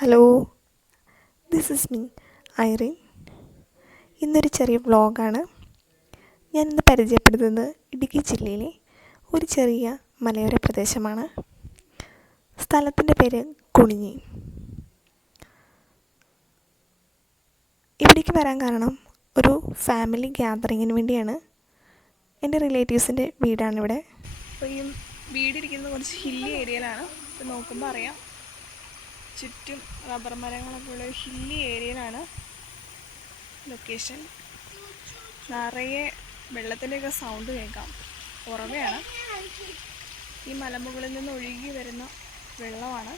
Hello, this is me Irene. ഇന്നൊരു ചെറിയ വ്ളോഗാണ്. ഞാനിന്ന് പരിചയപ്പെടുത്തുന്നത് ഇടുക്കി ജില്ലയിലെ ഒരു ചെറിയ മലയോര പ്രദേശമാണ്. സ്ഥലത്തിൻ്റെ പേര് കുണിഞ്ഞി. ഇവിടേക്ക് വരാൻ കാരണം ഒരു ഫാമിലി ഗ്യാതറിങ്ങിന് വേണ്ടിയാണ്. എൻ്റെ റിലേറ്റീവ്സിൻ്റെ വീടാണിവിടെ. അപ്പോൾ ഈ വീടിരിക്കുന്നത് കുറച്ച് ഹില്ലി ഏരിയയിലാണ്. ഇപ്പോൾ നോക്കുമ്പോൾ അറിയാം, ചുറ്റും റബ്ബർ മരങ്ങളൊക്കെ ഉള്ള ഒരു ഹില്ലി ഏരിയയിലാണ് ലൊക്കേഷൻ. നിറയെ വെള്ളത്തിൻ്റെയൊക്കെ സൗണ്ട് കേൾക്കാം. പുറമെയാണ്, ഈ മലമുകളിൽ നിന്ന് ഒഴുകി വരുന്ന വെള്ളമാണ്.